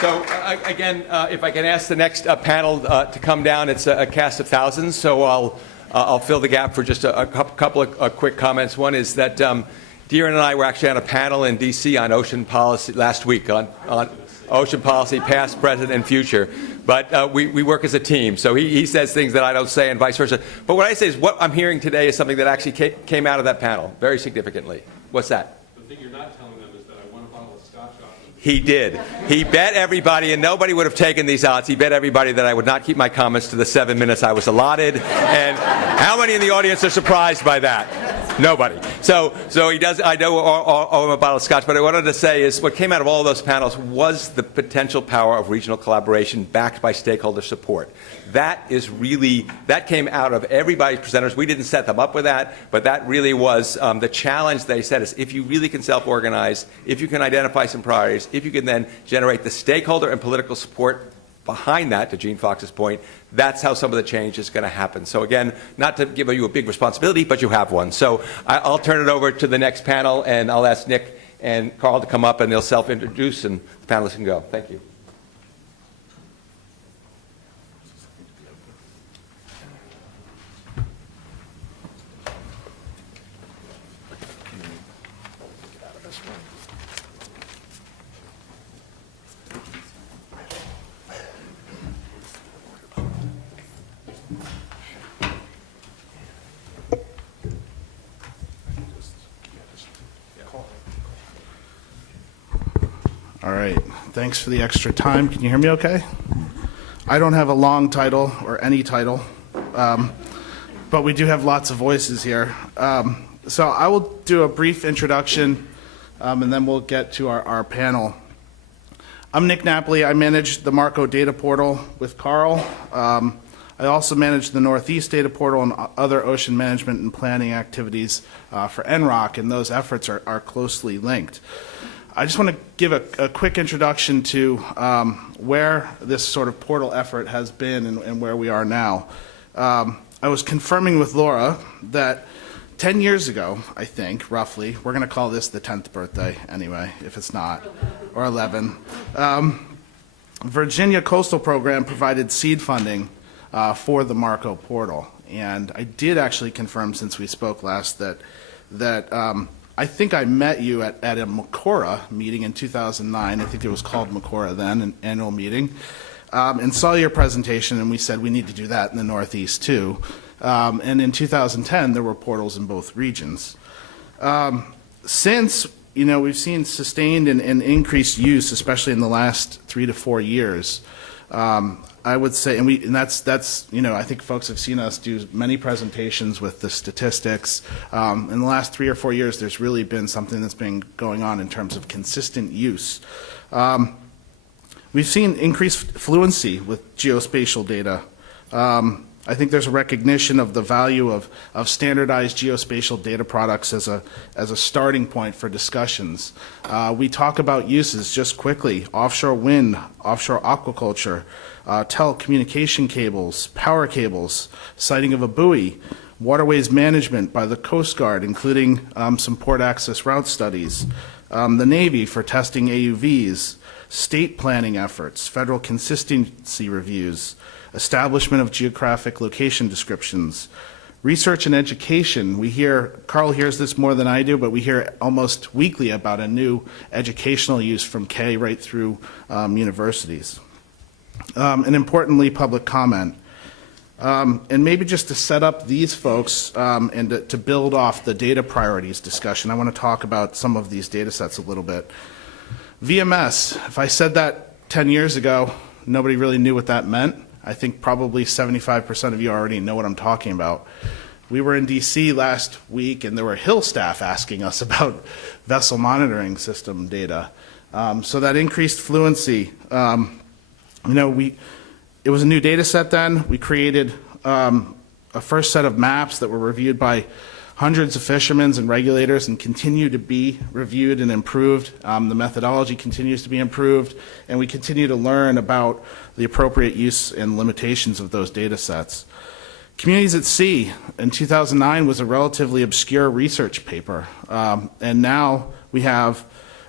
So again, if I can ask the next panel to come down, it's a cast of thousands. So I'll fill the gap for just a couple of quick comments. One is that Deeran and I were actually on a panel in D.C. on ocean policy last week on ocean policy, past, present, and future. But we work as a team. So he says things that I don't say and vice versa. But what I say is what I'm hearing today is something that actually came out of that panel very significantly. What's that? The thing you're not telling them is that I won a bottle of scotch off them. He did. He bet everybody, and nobody would have taken these odds, he bet everybody that I would not keep my comments to the 7 minutes I was allotted. And how many in the audience are surprised by that? Nobody. So he does, I know owe him a bottle of scotch, but what I wanted to say is what came out of all of those panels was the potential power of regional collaboration backed by stakeholder support. That came out of everybody's presenters. We didn't set them up with that, but that really was the challenge they said is if you really can self-organize, if you can identify some priorities, if you can then generate the stakeholder and political support behind that, to Gene Fox's point, that's how some of the change is going to happen. So again, not to give you a big responsibility, but you have one. So I'll turn it over to the next panel, and I'll ask Nick and Karl to come up, and they'll self-introduce, and the panelists can go. Thank you. All right, thanks for the extra time. Can you hear me okay? I don't have a long title or any title, but we do have lots of voices here. So I will do a brief introduction, and then we'll get to our panel. I'm Nick Napoli. I manage the Marco data portal with Karl. I also manage the Northeast data portal and other ocean management and planning activities for NROC, and those efforts are closely linked. I just want to give a quick introduction to where this sort of portal effort has been and where we are now. I was confirming with Laura that 10 years ago, I think, roughly, we're going to call this the 10th birthday anyway, if it's not, or 11. Virginia Coastal Program provided seed funding for the Marco portal. And I did actually confirm since we spoke last that I think I met you at a Macora meeting in 2009. I think it was called Macora then, an annual meeting, and saw your presentation, and we said we need to do that in the Northeast too. And in 2010, there were portals in both regions. Since, we've seen sustained and increased use, especially in the last 3 to 4 years. I would say, and that's I think folks have seen us do many presentations with the statistics. In the last 3 or 4 years, there's really been something that's been going on in terms of consistent use. We've seen increased fluency with geospatial data. I think there's a recognition of the value of standardized geospatial data products as a starting point for discussions. We talk about uses just quickly: offshore wind, offshore aquaculture, telecommunication cables, power cables, siting of a buoy, waterways management by the Coast Guard, including some port access route studies, the Navy for testing AUVs, state planning efforts, federal consistency reviews, establishment of geographic location descriptions, research and education. We hear, Karl hears this more than I do, but we hear almost weekly about a new educational use from K right through universities. And importantly, public comment. And maybe just to set up these folks and to build off the data priorities discussion, I want to talk about some of these data sets a little bit. VMS, if I said that 10 years ago, nobody really knew what that meant. I think probably 75% of you already know what I'm talking about. We were in DC last week, and there were Hill staff asking us about vessel monitoring system data. So that increased fluency, it was a new data set then. We created a first set of maps that were reviewed by hundreds of fishermen and regulators and continue to be reviewed and improved. The methodology continues to be improved, and we continue to learn about the appropriate use and limitations of those data sets. Communities at Sea in 2009 was a relatively obscure research paper, and now we have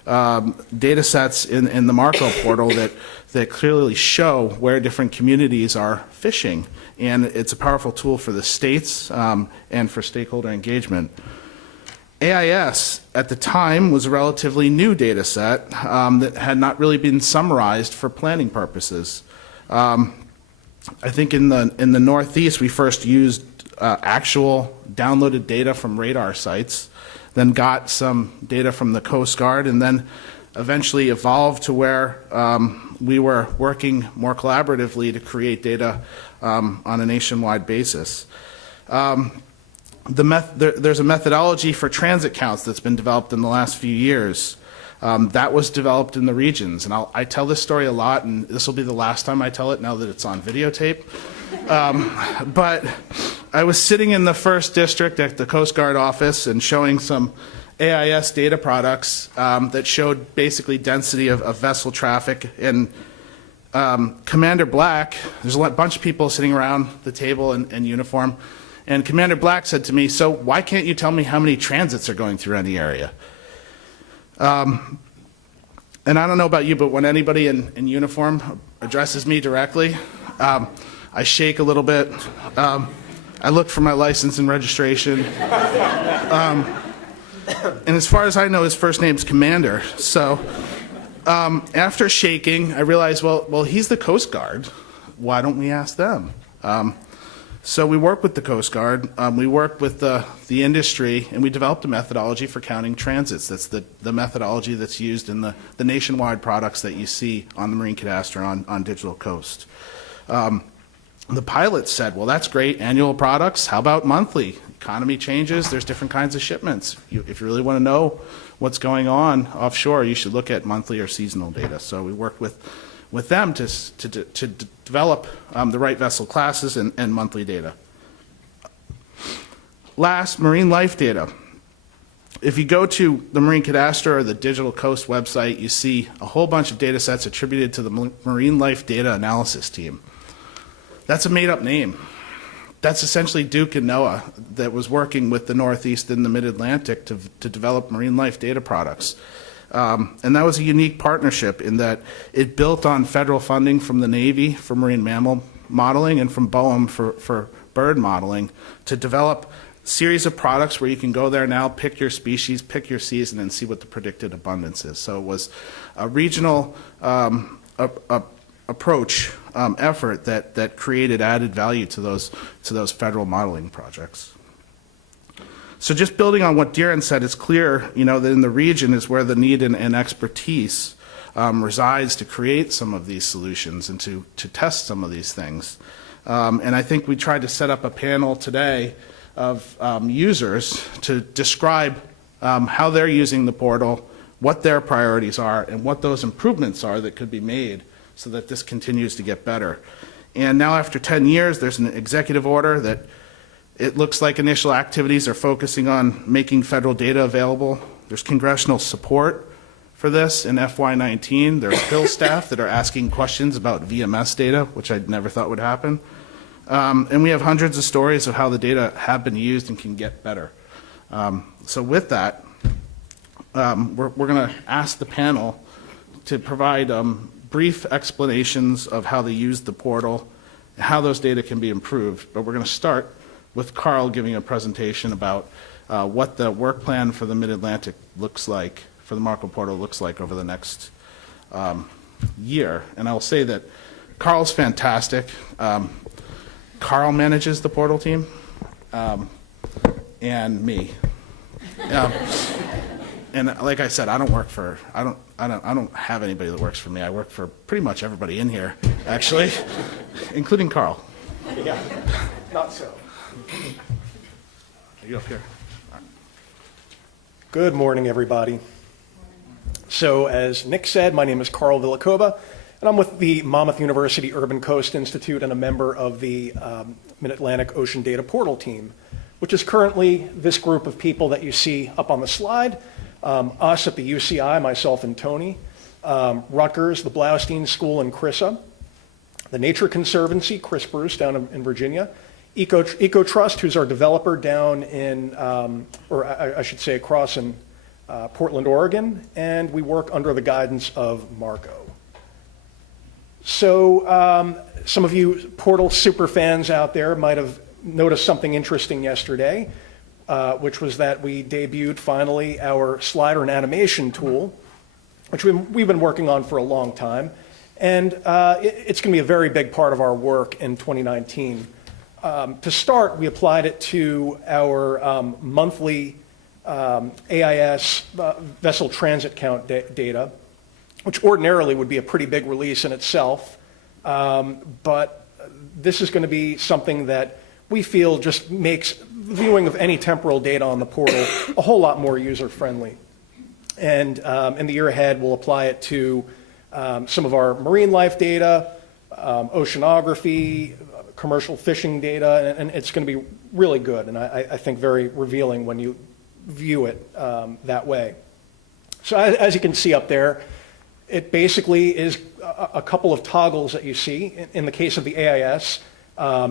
data sets in the Marco portal that clearly show where different communities are fishing. And it's a powerful tool for the states and for stakeholder engagement. AIS, at the time, was a relatively new data set that had not really been summarized for planning purposes. I think in the Northeast, we first used actual downloaded data from radar sites, then got some data from the Coast Guard, and then eventually evolved to where we were working more collaboratively to create data on a nationwide basis. There's a methodology for transit counts that's been developed in the last few years. That was developed in the regions, and I tell this story a lot, and this will be the last time I tell it now that it's on videotape. But I was sitting in the 1st District at the Coast Guard office and showing some AIS data products that showed basically density of vessel traffic. And Commander Black, there's a bunch of people sitting around the table in uniform, and Commander Black said to me, "So why can't you tell me how many transits are going through any area?" And I don't know about you, but when anybody in uniform addresses me directly, I shake a little bit. I look for my license and registration. And as far as I know, his first name's Commander. So after shaking, I realized, well, he's the Coast Guard. Why don't we ask them? So we work with the Coast Guard, we work with the industry, and we developed a methodology for counting transits. That's the methodology that's used in the nationwide products that you see on the Marine Cadastre on Digital Coast. The pilot said, well, that's great, annual products, how about monthly? Economy changes, there's different kinds of shipments. If you really want to know what's going on offshore, you should look at monthly or seasonal data. So we worked with them to develop the right vessel classes and monthly data. Last, marine life data. If you go to the Marine Cadastre or the Digital Coast website, you see a whole bunch of data sets attributed to the Marine Life Data Analysis Team. That's a made-up name. That's essentially Duke and NOAA that was working with the Northeast and the Mid-Atlantic to develop marine life data products. And that was a unique partnership in that it built on federal funding from the Navy for marine mammal modeling and from BOEM for bird modeling to develop a series of products where you can go there now, pick your species, pick your season, and see what the predicted abundance is. So it was a regional approach effort that created added value to those federal modeling projects. So just building on what Darren said, it's clear, that in the region is where the need and expertise resides to create some of these solutions and to test some of these things. And I think we tried to set up a panel today of users to describe how they're using the portal, what their priorities are, and what those improvements are that could be made so that this continues to get better. And now after 10 years, there's an executive order that it looks like initial activities are focusing on making federal data available. There's congressional support for this in FY19. There's Hill staff that are asking questions about VMS data, which I never thought would happen. And we have hundreds of stories of how the data have been used and can get better. So with that, we're going to ask the panel to provide brief explanations of how they use the portal and how those data can be improved. But we're going to start with Karl giving a presentation about what the work plan for the Mid-Atlantic looks like, for the Marco portal looks like over the next year. And I'll say that Karl's fantastic. Karl manages the portal team and me. And like I said, I don't have anybody that works for me. I work for pretty much everybody in here, actually, including Karl. Yeah, not so. Are you up here? Good morning, everybody. So as Nick said, my name is Karl Vilacoba, and I'm with the Monmouth University Urban Coast Institute and a member of the Mid-Atlantic Ocean Data Portal team, which is currently this group of people that you see up on the slide. Us at the UCI, myself and Tony, Rutgers, the Blaustein School and CRISA, the Nature Conservancy, Chris Bruce down in Virginia, EcoTrust, who's our developer down in, or I should say across in Portland, Oregon, and we work under the guidance of Marco. So some of you Portal super fans out there might have noticed something interesting yesterday, which was that we debuted finally our slider and animation tool, which we've been working on for a long time. And it's going to be a very big part of our work in 2019. To start, we applied it to our monthly AIS vessel transit count data, which ordinarily would be a pretty big release in itself. But this is going to be something that we feel just makes viewing of any temporal data on the portal a whole lot more user-friendly. And in the year ahead, we'll apply it to some of our marine life data, oceanography, commercial fishing data, and it's going to be really good, and I think very revealing when you view it that way. So as you can see up there, it basically is a couple of toggles that you see. In the case of the AIS,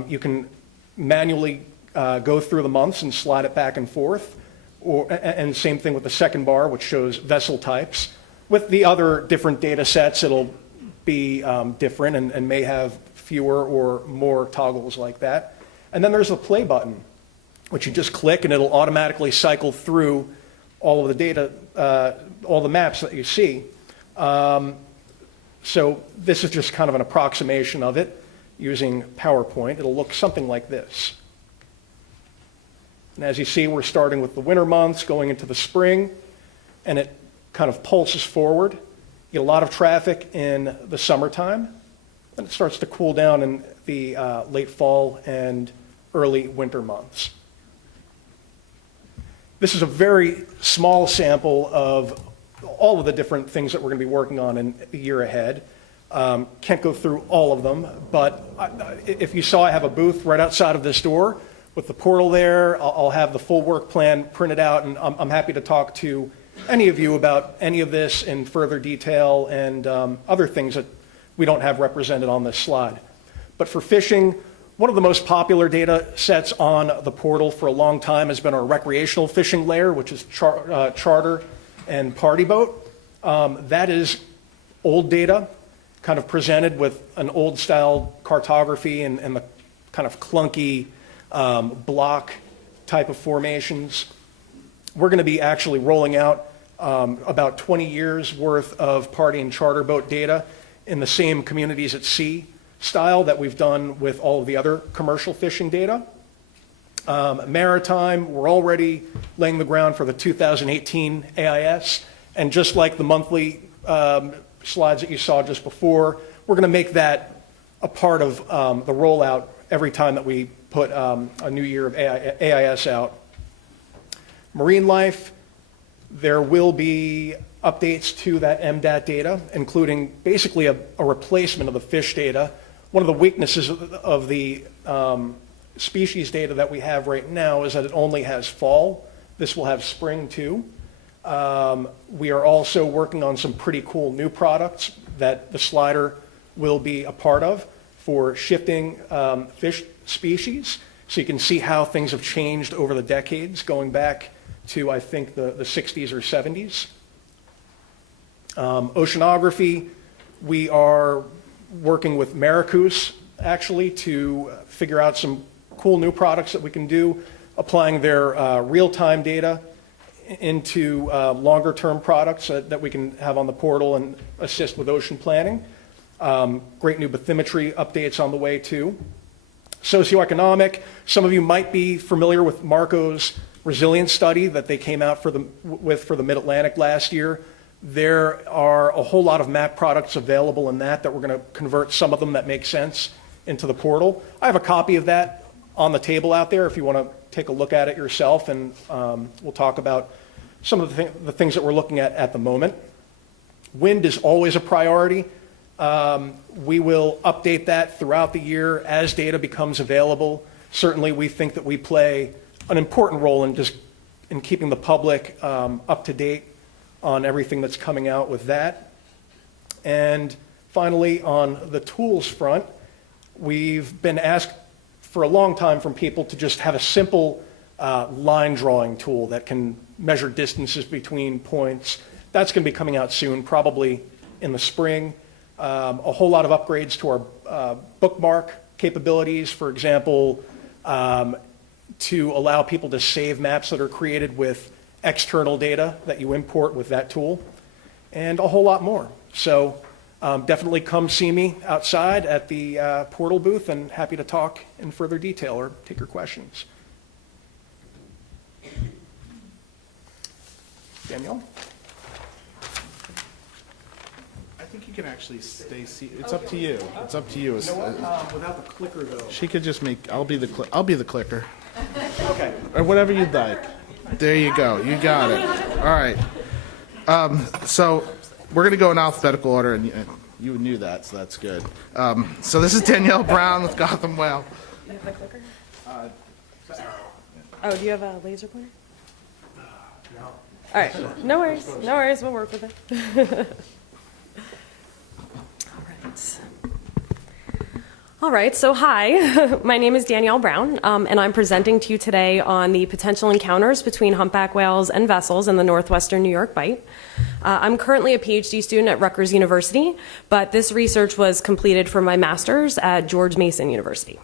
you can manually go through the months and slide it back and forth, and same thing with the second bar, which shows vessel types. With the other different data sets, it'll be different and may have fewer or more toggles like that. And then there's the play button, which you just click and it'll automatically cycle through all of the data, all the maps that you see. So this is just kind of an approximation of it using PowerPoint. It'll look something like this. And as you see, we're starting with the winter months, going into the spring, and it kind of pulses forward. You get a lot of traffic in the summertime, and it starts to cool down in the late fall and early winter months. This is a very small sample of all of the different things that we're going to be working on in the year ahead. Can't go through all of them, but if you saw, I have a booth right outside of this door with the portal there. I'll have the full work plan printed out, and I'm happy to talk to any of you about any of this in further detail and other things that we don't have represented on this slide. But for fishing, one of the most popular data sets on the portal for a long time has been our recreational fishing layer, which is charter and party boat. That is old data, kind of presented with an old style cartography and the kind of clunky block type of formations. We're going to be actually rolling out about 20 years worth of party and charter boat data in the same communities at sea style that we've done with all of the other commercial fishing data. Maritime, we're already laying the ground for the 2018 AIS, and just like the monthly slides that you saw just before, we're going to make that a part of the rollout every time that we put a new year of AIS out. Marine life, there will be updates to that MDAT data, including basically a replacement of the fish data. One of the weaknesses of the species data that we have right now is that it only has fall. This will have spring too. We are also working on some pretty cool new products that the slider will be a part of for shifting fish species. So you can see how things have changed over the decades, going back to, I think, the 60s or 70s. Oceanography, we are working with Maricus, actually, to figure out some cool new products that we can do, applying their real-time data into longer-term products that we can have on the portal and assist with ocean planning. Great new bathymetry updates on the way, too. Socioeconomic, some of you might be familiar with Marco's resilience study that they came out for the Mid-Atlantic last year. There are a whole lot of map products available in that we're going to convert some of them that make sense into the portal. I have a copy of that on the table out there if you want to take a look at it yourself, and we'll talk about some of the things that we're looking at the moment. Wind is always a priority. We will update that throughout the year as data becomes available. Certainly we think that we play an important role in keeping the public up to date on everything that's coming out with that. And finally, on the tools front, we've been asked for a long time from people to just have a simple line drawing tool that can measure distances between points. That's going to be coming out soon, probably in the spring. A whole lot of upgrades to our bookmark capabilities, for example, to allow people to save maps that are created with external data that you import with that tool, and a whole lot more. So definitely come see me outside at the portal booth, and happy to talk in further detail or take your questions. Danielle? I think you can actually stay seated. It's up to you. It's up to you. Without the clicker, though. She could just make, I'll be the clicker. Okay. Or whatever you'd like. There you go. You got it. All right. So we're going to go in alphabetical order, and you knew that, so that's good. So this is Danielle Brown with Gotham Well. You have the clicker? Oh, do you have a laser pointer? No. All right. No worries. No worries. We'll work with it. All right, so hi, my name is Danielle Brown, and I'm presenting to you today on the potential encounters between humpback whales and vessels in the northwestern New York Bight. I'm currently a PhD student at Rutgers University, but this research was completed for my master's at George Mason University.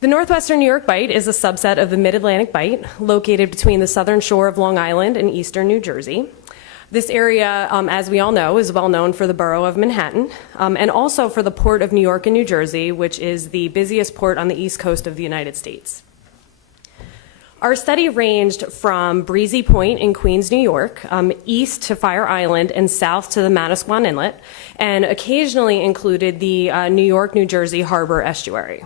The northwestern New York Bight is a subset of the Mid-Atlantic Bight, located between the southern shore of Long Island and eastern New Jersey. This area, as we all know, is well known for the borough of Manhattan, and also for the port of New York and New Jersey, which is the busiest port on the east coast of the United States. Our study ranged from Breezy Point in Queens, New York, east to Fire Island, and south to the Manasquan Inlet, and occasionally included the New York, New Jersey harbor estuary.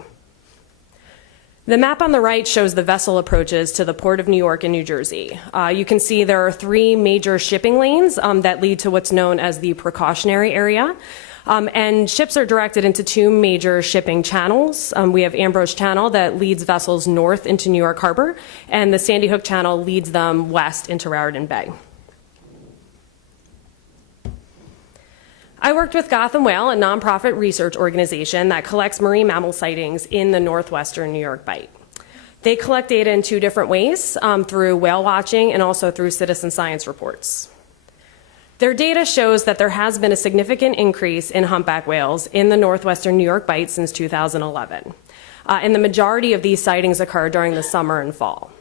The map on the right shows the vessel approaches to the Port of New York and New Jersey. You can see there are 3 major shipping lanes that lead to what's known as the precautionary area. And ships are directed into 2 major shipping channels. We have Ambrose Channel that leads vessels north into New York Harbor, and the Sandy Hook Channel leads them west into Raritan Bay. I worked with Gotham Whale, a nonprofit research organization that collects marine mammal sightings in the northwestern New York Bight. They collect data in 2 different ways, through whale watching and also through citizen science reports. Their data shows that there has been a significant increase in humpback whales in the northwestern New York Bight since 2011. And the majority of these sightings occur during the summer and fall.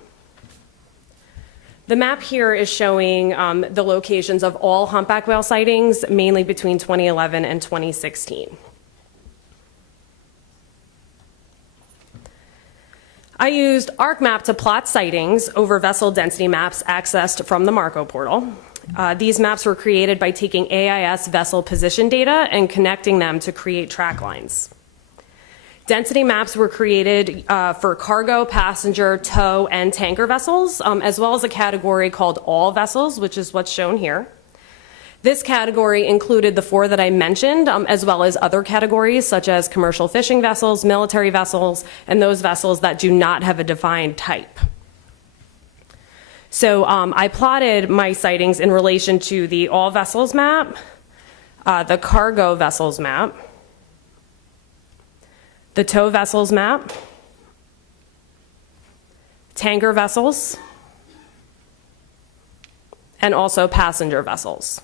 The map here is showing the locations of all humpback whale sightings, mainly between 2011 and 2016. I used ArcMap to plot sightings over vessel density maps accessed from the Marco portal. These maps were created by taking AIS vessel position data and connecting them to create track lines. Density maps were created for cargo, passenger, tow, and tanker vessels, as well as a category called all vessels, which is what's shown here. This category included the 4 that I mentioned, as well as other categories such as commercial fishing vessels, military vessels, and those vessels that do not have a defined type. So I plotted my sightings in relation to the all vessels map, the cargo vessels map, the tow vessels map, tanker vessels, and also passenger vessels.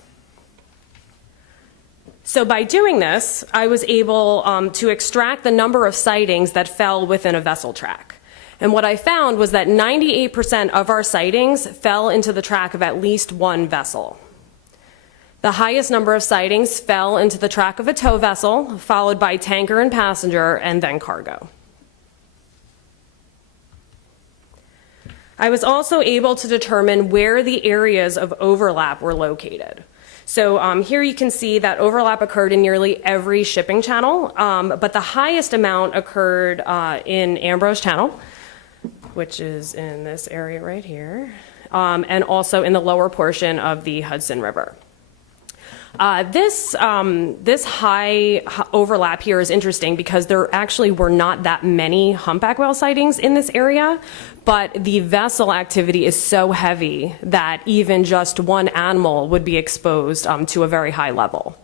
So by doing this, I was able to extract the number of sightings that fell within a vessel track. And what I found was that 98% of our sightings fell into the track of at least 1 vessel. The highest number of sightings fell into the track of a tow vessel, followed by tanker and passenger, and then cargo. I was also able to determine where the areas of overlap were located. So here you can see that overlap occurred in nearly every shipping channel, but the highest amount occurred in Ambrose Channel, which is in this area right here, and also in the lower portion of the Hudson River. This high overlap here is interesting because there actually were not that many humpback whale sightings in this area, but the vessel activity is so heavy that even just 1 animal would be exposed to a very high level.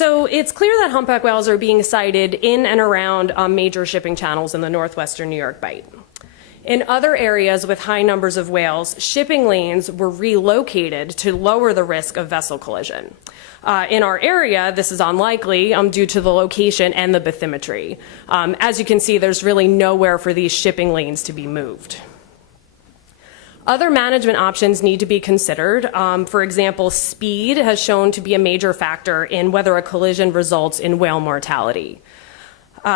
So it's clear that humpback whales are being sighted in and around major shipping channels in the northwestern New York Bight. In other areas with high numbers of whales, shipping lanes were relocated to lower the risk of vessel collision. In our area, this is unlikely due to the location and the bathymetry. As you can see, there's really nowhere for these shipping lanes to be moved. Other management options need to be considered. For example, speed has shown to be a major factor in whether a collision results in whale mortality.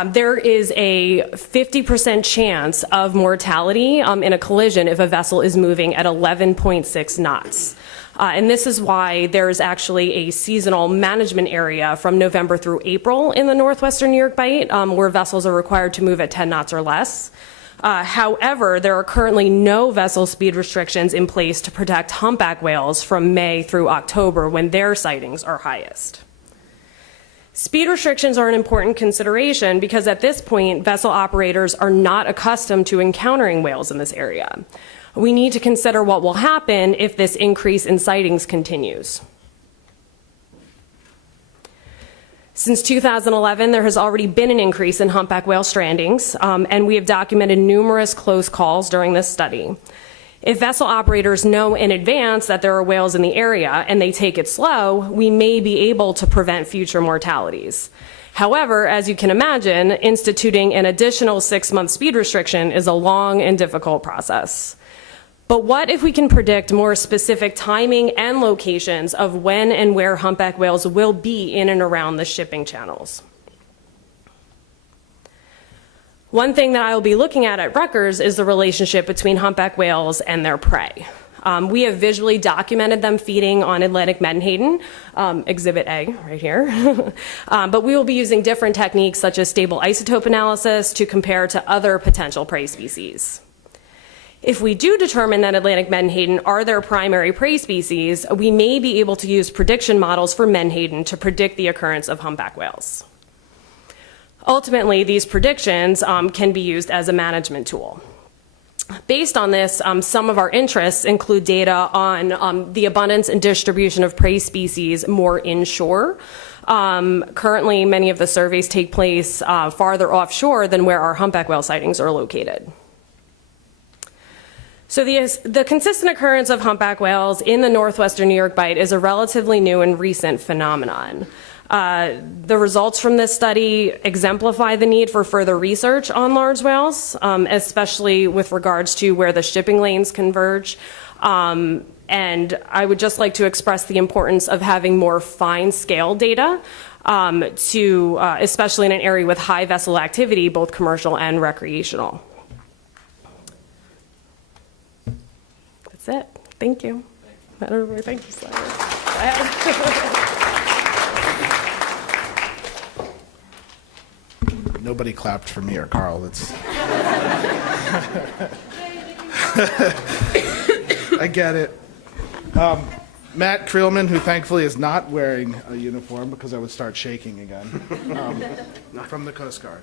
There is a 50% chance of mortality in a collision if a vessel is moving at 11.6 knots. And this is why there is actually a seasonal management area from November through April in the northwestern New York Bight where vessels are required to move at 10 knots or less. However, there are currently no vessel speed restrictions in place to protect humpback whales from May through October when their sightings are highest. Speed restrictions are an important consideration because at this point, vessel operators are not accustomed to encountering whales in this area. We need to consider what will happen if this increase in sightings continues. Since 2011, there has already been an increase in humpback whale strandings, and we have documented numerous close calls during this study. If vessel operators know in advance that there are whales in the area and they take it slow, we may be able to prevent future mortalities. However, as you can imagine, instituting an additional 6-month speed restriction is a long and difficult process. But what if we can predict more specific timing and locations of when and where humpback whales will be in and around the shipping channels? One thing that I will be looking at Rutgers is the relationship between humpback whales and their prey. We have visually documented them feeding on Atlantic menhaden, Exhibit A right here. But we will be using different techniques such as stable isotope analysis to compare to other potential prey species. If we do determine that Atlantic menhaden are their primary prey species, we may be able to use prediction models for menhaden to predict the occurrence of humpback whales. Ultimately, these predictions can be used as a management tool. Based on this, some of our interests include data on the abundance and distribution of prey species more inshore. Currently, many of the surveys take place farther offshore than where our humpback whale sightings are located. So the consistent occurrence of humpback whales in the northwestern New York Bight is a relatively new and recent phenomenon. The results from this study exemplify the need for further research on large whales, especially with regards to where the shipping lanes converge. And I would just like to express the importance of having more fine-scale data, especially in an area with high vessel activity, both commercial and recreational. That's it. Thank you. I don't know where thank you slide. Nobody clapped for me or Karl. That's I get it. Matt Creelman, who thankfully is not wearing a uniform because I would start shaking again, from the Coast Guard.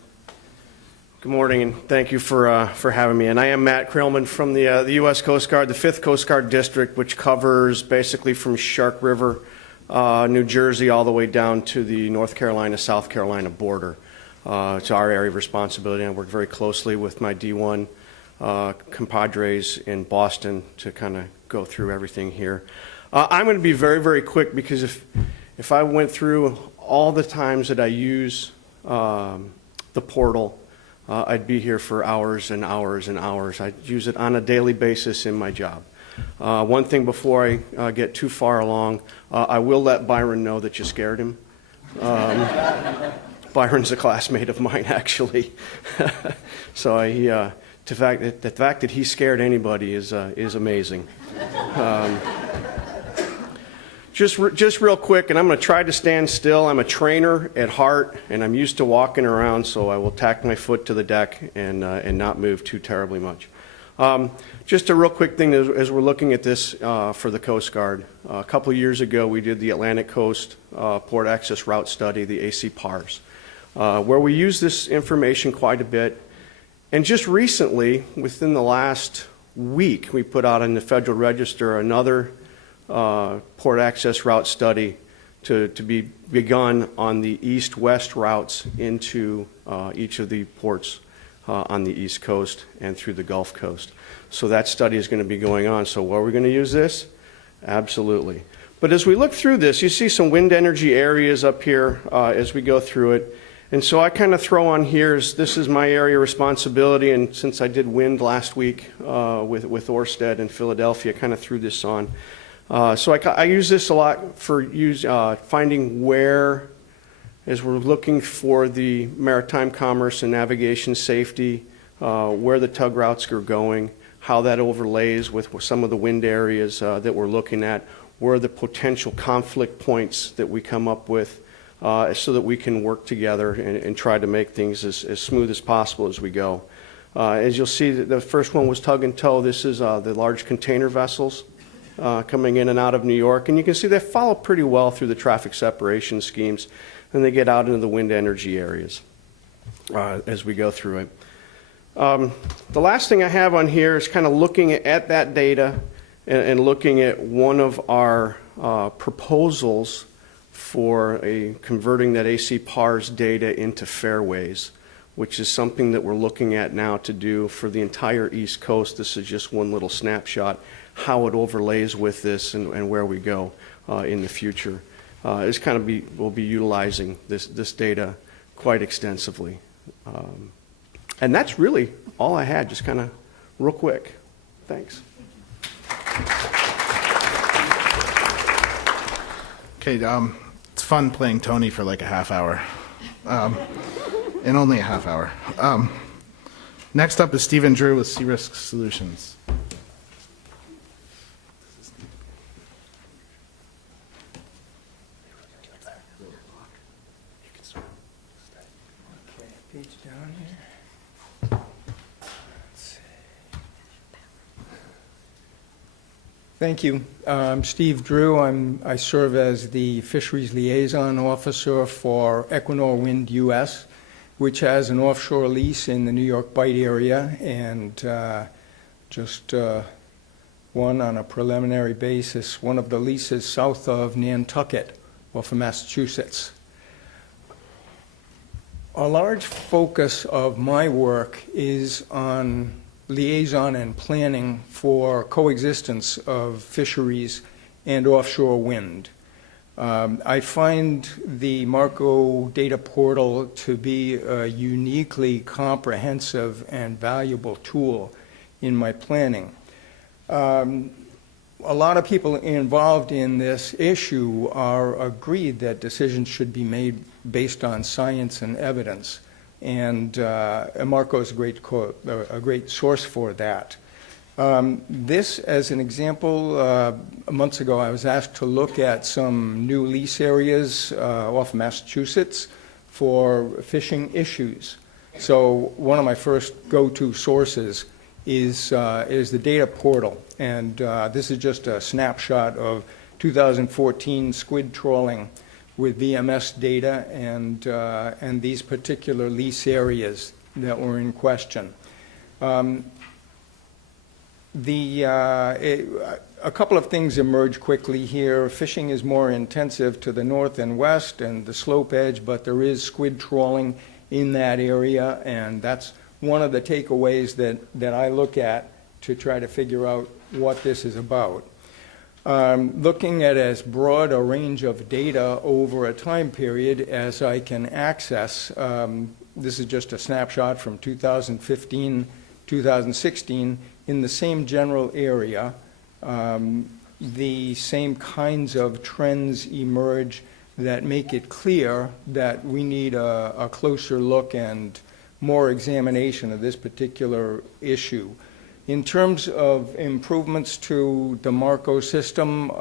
Good morning, and thank you for having me. And I am Matt Creelman from the U.S. Coast Guard, the 5th Coast Guard District, which covers basically from Shark River, New Jersey, all the way down to the North Carolina, South Carolina border. It's our area of responsibility. I work very closely with my D1 compadres in Boston to kind of go through everything here. I'm going to be very, very quick because if I went through all the times that I use the portal, I'd be here for hours and hours and hours. I use it on a daily basis in my job. One thing before I get too far along, I will let Byron know that you scared him. Byron's a classmate of mine, actually. So the fact that he scared anybody is amazing. Just real quick, and I'm going to try to stand still. I'm a trainer at heart, and I'm used to walking around, so I will tack my foot to the deck and not move too terribly much. Just a real quick thing as we're looking at this for the Coast Guard. A couple of years ago, we did the Atlantic Coast Port Access Route Study, the AC PARS. Where we use this information quite a bit. And just recently, within the last week, we put out in the Federal Register another port access route study to be begun on the east-west routes into each of the ports on the East Coast and through the Gulf Coast. So that study is going to be going on. So are we going to use this? Absolutely. But as we look through this, you see some wind energy areas up here as we go through it. And so I kind of throw on here, this is my area of responsibility, and since I did wind last week with Orsted in Philadelphia, I kind of threw this on. So I use this a lot for finding where, as we're looking for the maritime commerce and navigation safety, where the tug routes are going, how that overlays with some of the wind areas that we're looking at, where are the potential conflict points that we come up with, so that we can work together and try to make things as smooth as possible as we go. As you'll see, the first one was tug and tow. This is the large container vessels coming in and out of New York. And you can see they follow pretty well through the traffic separation schemes, and they get out into the wind energy areas as we go through it. The last thing I have on here is kind of looking at that data and looking at one of our proposals for converting that AC PARS data into fairways, which is something that we're looking at now to do for the entire East Coast. This is just one little snapshot, how it overlays with this and where we go in the future. We'll be utilizing this data quite extensively. And that's really all I had, just kind of real quick. Thanks. Okay, it's fun playing Tony for like a half hour, and only a half hour. Next up is Stephen Drew with Sea Risk Solutions. Page down here. Let's see. Thank you. I'm Steve Drew. I serve as the Fisheries Liaison Officer for Equinor Wind US, which has an offshore lease in the New York Bight area, and just one on a preliminary basis, one of the leases south of Nantucket, off of Massachusetts. A large focus of my work is on liaison and planning for coexistence of fisheries and offshore wind. I find the Marco data portal to be a uniquely comprehensive and valuable tool in my planning. A lot of people involved in this issue are agreed that decisions should be made based on science and evidence, and Marco is a great source for that. This, as an example, months ago I was asked to look at some new lease areas off Massachusetts for fishing issues. So one of my first go-to sources is the data portal, and this is just a snapshot of 2014 squid trawling with VMS data and these particular lease areas that were in question. A couple of things emerge quickly here. Fishing is more intensive to the north and west and the slope edge, but there is squid trawling in that area, and that's one of the takeaways that I look at to try to figure out what this is about. Looking at as broad a range of data over a time period as I can access, this is just a snapshot from 2015, 2016, in the same general area. The same kinds of trends emerge that make it clear that we need a closer look and more examination of this particular issue. In terms of improvements to the Marco system,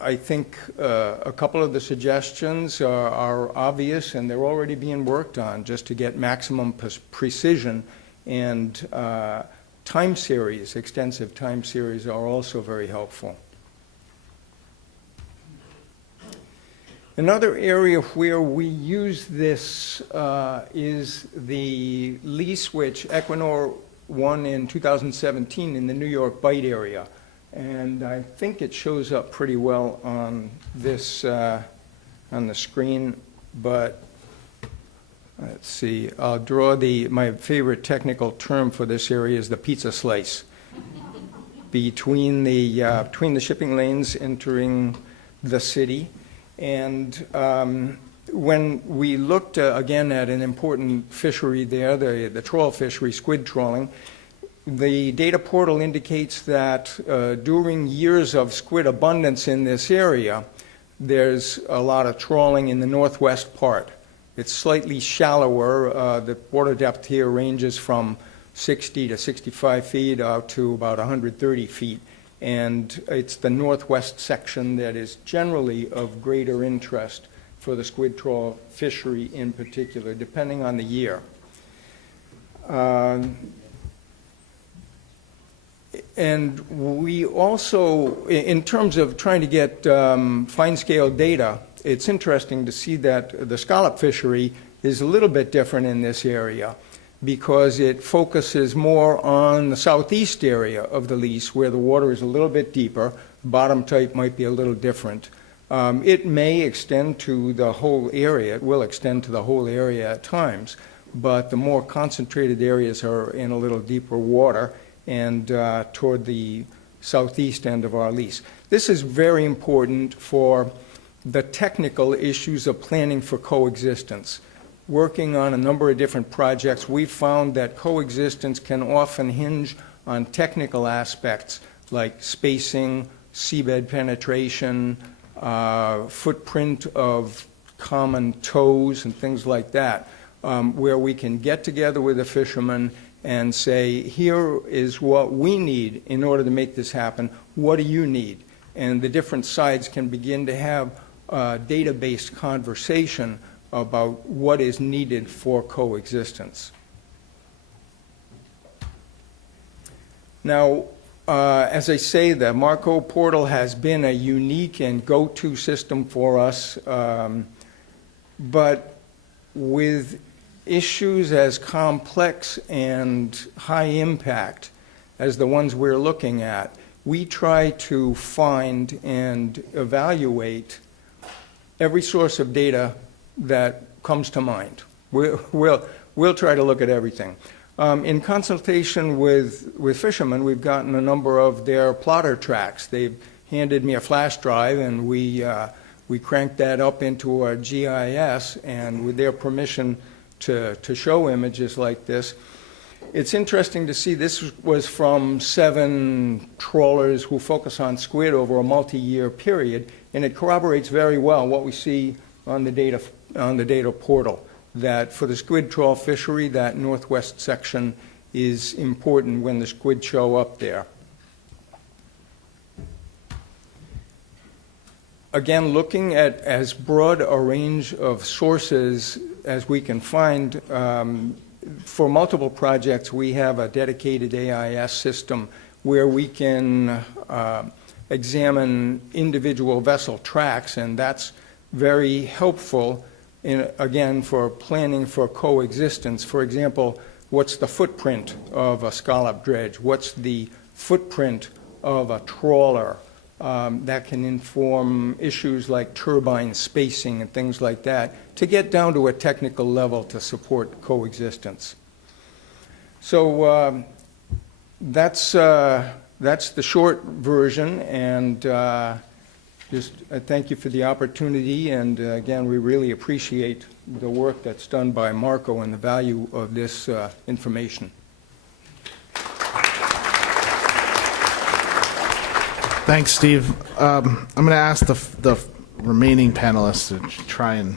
I think a couple of the suggestions are obvious, and they're already being worked on just to get maximum precision, and time series, extensive time series, are also very helpful. Another area where we use this is the lease which Equinor won in 2017 in the New York Bight area. And I think it shows up pretty well on this, on the screen, but let's see, I'll draw my favorite technical term for this area is the pizza slice. Between the shipping lanes entering the city. And when we looked again at an important fishery there, the trawl fishery, squid trawling, the data portal indicates that during years of squid abundance in this area, there's a lot of trawling in the northwest part. It's slightly shallower. The water depth here ranges from 60 to 65 feet out to about 130 feet. And it's the northwest section that is generally of greater interest for the squid trawl fishery in particular, depending on the year. And we also, in terms of trying to get fine-scale data, it's interesting to see that the scallop fishery is a little bit different in this area because it focuses more on the southeast area of the lease where the water is a little bit deeper. Bottom type might be a little different. It may extend to the whole area. It will extend to the whole area at times, but the more concentrated areas are in a little deeper water and toward the southeast end of our lease. This is very important for the technical issues of planning for coexistence. Working on a number of different projects, we've found that coexistence can often hinge on technical aspects like spacing, seabed penetration, footprint of common tows and things like that, where we can get together with the fishermen and say, here is what we need in order to make this happen. What do you need? And the different sides can begin to have a data-based conversation about what is needed for coexistence. Now, as I say, the Marco portal has been a unique and go-to system for us, but with issues as complex and high impact as the ones we're looking at, we try to find and evaluate every source of data that comes to mind. We'll try to look at everything. In consultation with fishermen, we've gotten a number of their plotter tracks. They've handed me a flash drive, and we cranked that up into our GIS, and with their permission to show images like this. It's interesting to see this was from 7 trawlers who focus on squid over a multi-year period, and it corroborates very well what we see on the data portal, that for the squid trawl fishery, that northwest section is important when the squid show up there. Again, looking at as broad a range of sources as we can find, for multiple projects, we have a dedicated AIS system where we can examine individual vessel tracks, and that's very helpful, again, for planning for coexistence. For example, what's the footprint of a scallop dredge? What's the footprint of a trawler? That can inform issues like turbine spacing and things like that to get down to a technical level to support coexistence. So that's the short version, and just thank you for the opportunity, and again, we really appreciate the work that's done by Marco and the value of this information. Thanks, Steve. I'm going to ask the remaining panelists to try and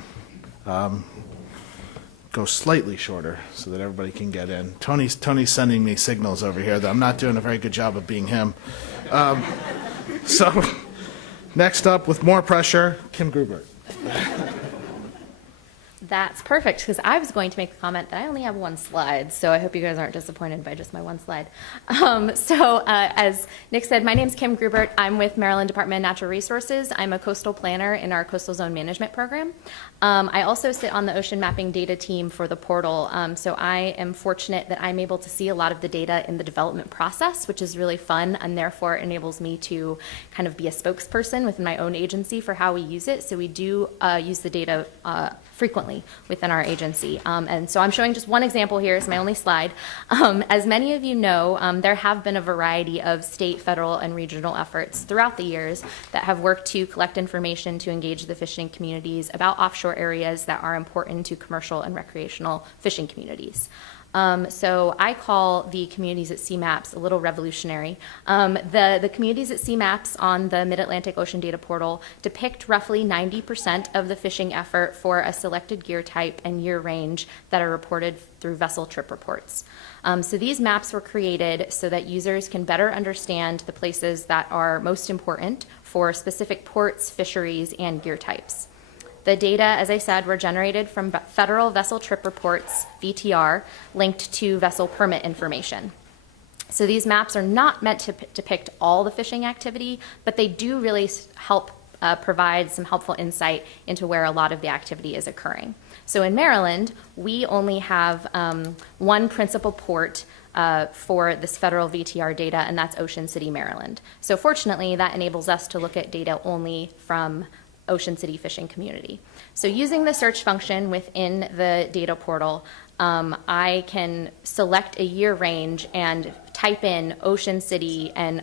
go slightly shorter so that everybody can get in. Tony's sending me signals over here that I'm not doing a very good job of being him. So next up, with more pressure, Kym Grubart. That's perfect, because I was going to make the comment that I only have one slide, so I hope you guys aren't disappointed by just my one slide. As Nick said, my name's Kym Grubart. I'm with Maryland Department of Natural Resources. I'm a coastal planner in our Coastal Zone Management Program. I also sit on the ocean mapping data team for the portal, so I am fortunate that I'm able to see a lot of the data in the development process, which is really fun, and therefore enables me to kind of be a spokesperson within my own agency for how we use it. So we do use the data frequently within our agency. And so I'm showing just one example here. It's my only slide. As many of you know, there have been a variety of state, federal, and regional efforts throughout the years that have worked to collect information to engage the fishing communities about offshore areas that are important to commercial and recreational fishing communities. So I call the communities at sea maps a little revolutionary. The communities at sea maps on the Mid-Atlantic Ocean Data Portal depict roughly 90% of the fishing effort for a selected gear type and year range that are reported through vessel trip reports. So these maps were created so that users can better understand the places that are most important for specific ports, fisheries, and gear types. The data, as I said, were generated from federal vessel trip reports, VTR, linked to vessel permit information. So these maps are not meant to depict all the fishing activity, but they do really help provide some helpful insight into where a lot of the activity is occurring. So in Maryland, we only have one principal port for this federal VTR data, and that's Ocean City, Maryland. So fortunately, that enables us to look at data only from Ocean City fishing community. So using the search function within the data portal, I can select a year range and type in Ocean City, and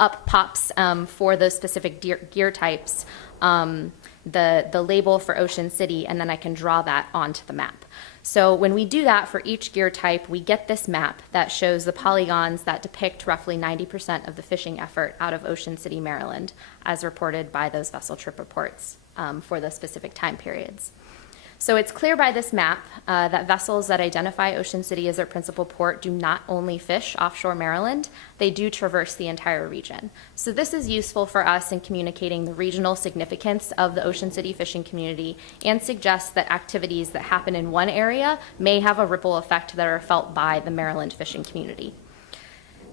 up pops for those specific gear types the label for Ocean City, and then I can draw that onto the map. So when we do that for each gear type, we get this map that shows the polygons that depict roughly 90% of the fishing effort out of Ocean City, Maryland, as reported by those vessel trip reports for those specific time periods. So it's clear by this map that vessels that identify Ocean City as their principal port do not only fish offshore Maryland, they do traverse the entire region. So this is useful for us in communicating the regional significance of the Ocean City fishing community, and suggests that activities that happen in one area may have a ripple effect that are felt by the Maryland fishing community.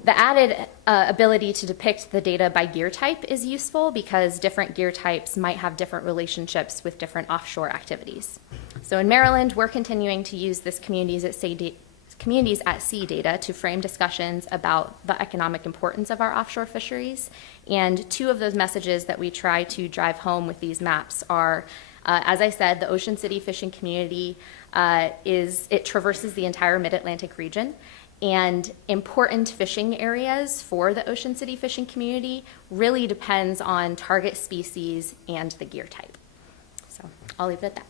The added ability to depict the data by gear type is useful because different gear types might have different relationships with different offshore activities. So in Maryland, we're continuing to use this communities at sea data to frame discussions about the economic importance of our offshore fisheries. And two of those messages that we try to drive home with these maps are, as I said, the Ocean City fishing community it traverses the entire Mid-Atlantic region. And important fishing areas for the Ocean City fishing community really depends on target species and the gear type. So I'll leave it at that.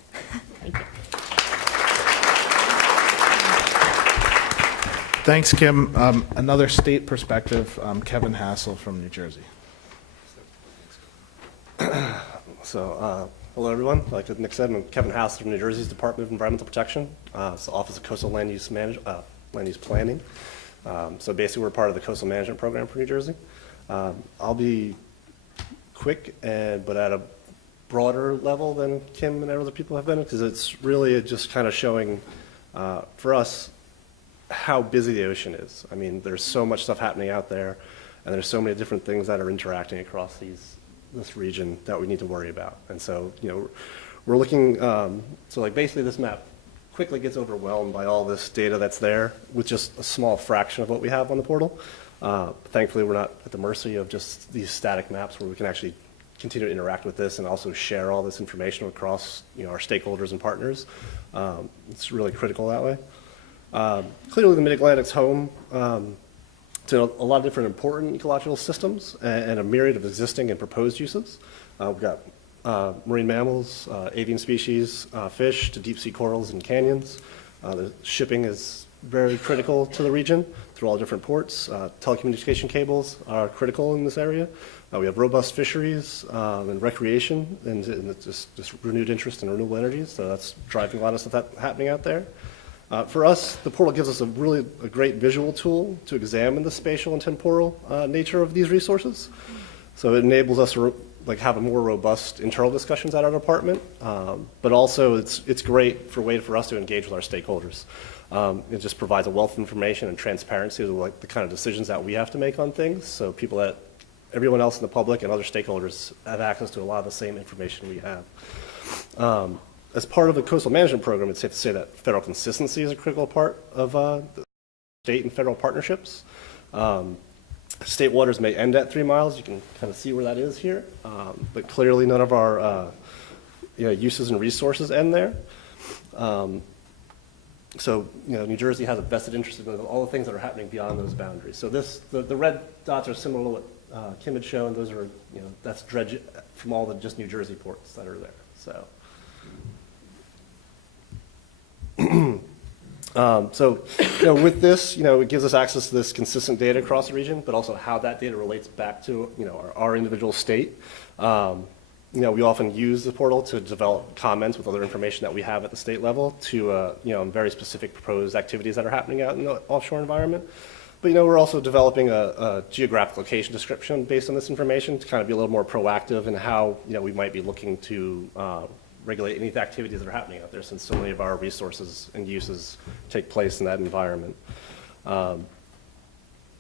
Thank you. Thanks, Kym. Another state perspective, Kevin Hassel from New Jersey. Hello everyone. Like Nick said, I'm Kevin Hassel from New Jersey's Department of Environmental Protection. It's the Office of Coastal Land Use Planning. So basically, we're part of the Coastal Management Program for New Jersey. I'll be quick, but at a broader level than Kym and other people have been, because it's really just kind of showing, for us, how busy the ocean is. I mean, there's so much stuff happening out there, and there's so many different things that are interacting across this region that we need to worry about. And so, we're looking, basically this map quickly gets overwhelmed by all this data that's there with just a small fraction of what we have on the portal. Thankfully, we're not at the mercy of just these static maps, where we can actually continue to interact with this and also share all this information across our stakeholders and partners. It's really critical that way. Clearly, the Mid-Atlantic's home to a lot of different important ecological systems and a myriad of existing and proposed uses. We've got marine mammals, avian species, fish, to deep sea corals and canyons. The shipping is very critical to the region through all different ports. Telecommunication cables are critical in this area. We have robust fisheries and recreation, and just renewed interest in renewable energies. So that's driving a lot of stuff happening out there. For us, the portal gives us a great visual tool to examine the spatial and temporal nature of these resources. So it enables us to have a more robust internal discussions at our department, but also it's great for a way for us to engage with our stakeholders. It just provides a wealth of information and transparency to the kind of decisions that we have to make on things, so everyone else in the public and other stakeholders have access to a lot of the same information we have. As part of the coastal management program, it's safe to say that federal consistency is a critical part of the state and federal partnerships. State waters may end at 3 miles. You can kind of see where that is here, but clearly none of our uses and resources end there. So, New Jersey has a vested interest in all the things that are happening beyond those boundaries. So the red dots are similar to what Kym had shown. Those are, that's dredge from all the just New Jersey ports that are there. So. With this, it gives us access to this consistent data across the region, but also how that data relates back to, our individual state. We often use the portal to develop comments with other information that we have at the state level to, very specific proposed activities that are happening out in the offshore environment. But, we're also developing a geographic location description based on this information to kind of be a little more proactive in how, we might be looking to regulate any activities that are happening out there, since so many of our resources and uses take place in that environment.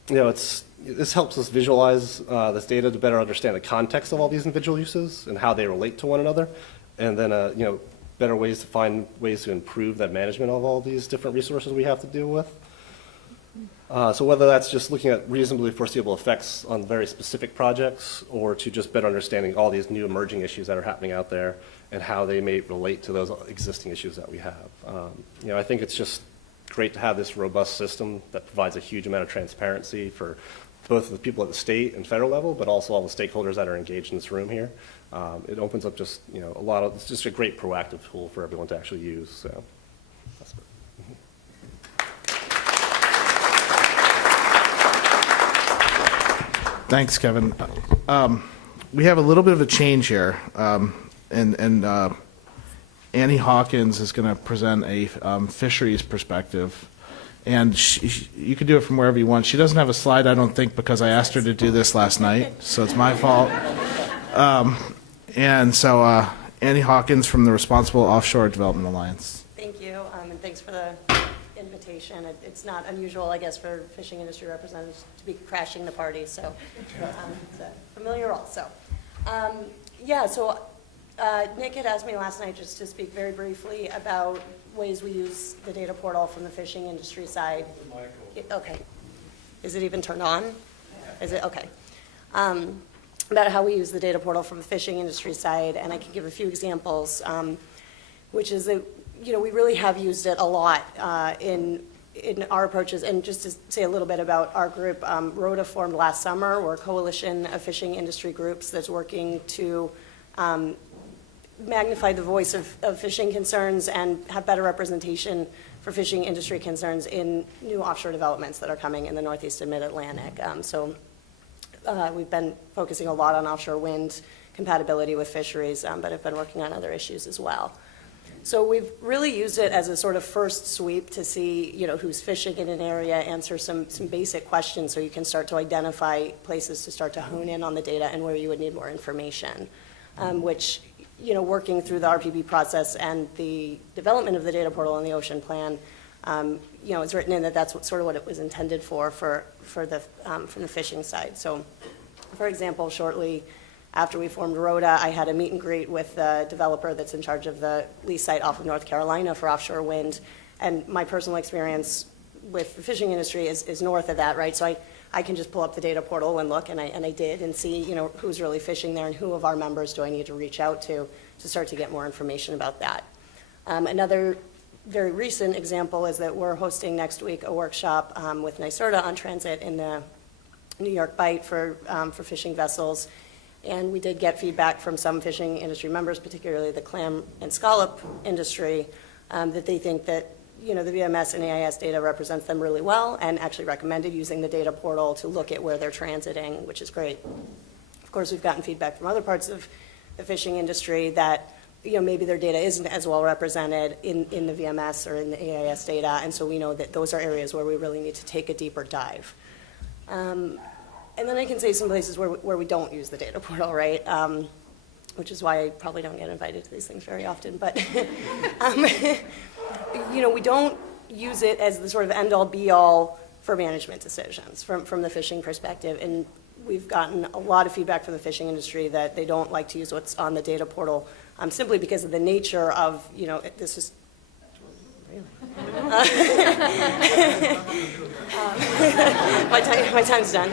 This helps us visualize this data to better understand the context of all these individual uses and how they relate to one another, and then better ways to find ways to improve that management of all these different resources we have to deal with. So whether that's just looking at reasonably foreseeable effects on very specific projects, or to just better understanding all these new emerging issues that are happening out there and how they may relate to those existing issues that we have. I think it's just great to have this robust system that provides a huge amount of transparency for both the people at the state and federal level, but also all the stakeholders that are engaged in this room here. It opens up just, it's just a great proactive tool for everyone to actually use. So that's it. Thanks, Kevin. We have a little bit of a change here, and Annie Hawkins is going to present a fisheries perspective, and you can do it from wherever you want. She doesn't have a slide, I don't think, because I asked her to do this last night, so it's my fault. And so Annie Hawkins from the Responsible Offshore Development Alliance. Thank you, and thanks for the invitation. It's not unusual, I guess, for fishing industry representatives to be crashing the party, so it's a familiar role. So, Nick had asked me last night just to speak very briefly about ways we use the data portal from the fishing industry side. Okay. Is it even turned on? Is it? Okay. About how we use the data portal from the fishing industry side, and I can give a few examples, which is that we really have used it a lot in our approaches. And just to say a little bit about our group, ROTA formed last summer. We're a coalition of fishing industry groups that's working to magnify the voice of fishing concerns and have better representation for fishing industry concerns in new offshore developments that are coming in the Northeast and Mid-Atlantic. We've been focusing a lot on offshore wind compatibility with fisheries, but have been working on other issues as well. So we've really used it as a sort of first sweep to see, who's fishing in an area, answer some basic questions so you can start to identify places to start to hone in on the data and where you would need more information, which, working through the RPB process and the development of the data portal and the ocean plan, it's written in that that's sort of what it was intended for the from the fishing side. So, for example, shortly after we formed ROTA, I had a meet and greet with the developer that's in charge of the lease site off of North Carolina for offshore wind. And my personal experience with the fishing industry is north of that, right? So I can just pull up the data portal and look, and I did, and see, who's really fishing there and who of our members do I need to reach out to start to get more information about that. Another very recent example is that we're hosting next week a workshop with NYSERDA on transit in the New York Bight for fishing vessels. And we did get feedback from some fishing industry members, particularly the clam and scallop industry, that they think that the VMS and AIS data represents them really well, and actually recommended using the data portal to look at where they're transiting, which is great. Of course, we've gotten feedback from other parts of the fishing industry that maybe their data isn't as well represented in the VMS or in the AIS data, and so we know that those are areas where we really need to take a deeper dive. And then I can say some places where we don't use the data portal, right? Which is why I probably don't get invited to these things very often. But, we don't use it as the sort of end-all, be-all for management decisions from the fishing perspective. And we've gotten a lot of feedback from the fishing industry that they don't like to use what's on the data portal simply because of the nature of, this is my time's done.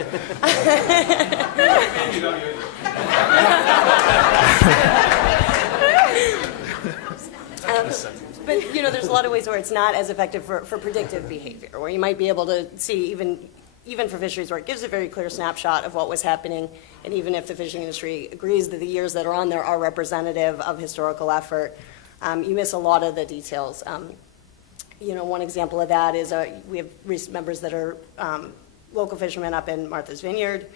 But there's a lot of ways where it's not as effective for predictive behavior, where you might be able to see even for fisheries where it gives a very clear snapshot of what was happening, and even if the fishing industry agrees that the years that are on there are representative of historical effort, you miss a lot of the details. One example of that is we have recent members that are local fishermen up in Martha's Vineyard,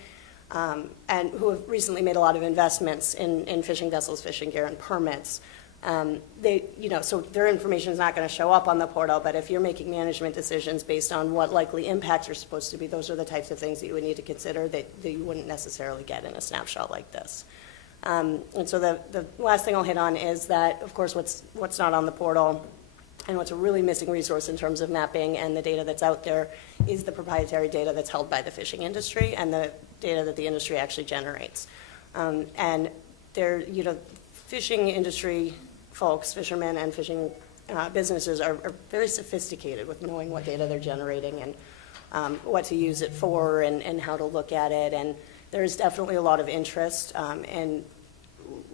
and who have recently made a lot of investments in fishing vessels, fishing gear, and permits. So their information is not going to show up on the portal, but if you're making management decisions based on what likely impacts are supposed to be, those are the types of things that you would need to consider that you wouldn't necessarily get in a snapshot like this. And so the last thing I'll hit on is that, of course, what's not on the portal and what's a really missing resource in terms of mapping and the data that's out there is the proprietary data that's held by the fishing industry and the data that the industry actually generates. And fishing industry folks, fishermen and fishing businesses are very sophisticated with knowing what data they're generating and what to use it for and how to look at it. And there's definitely a lot of interest in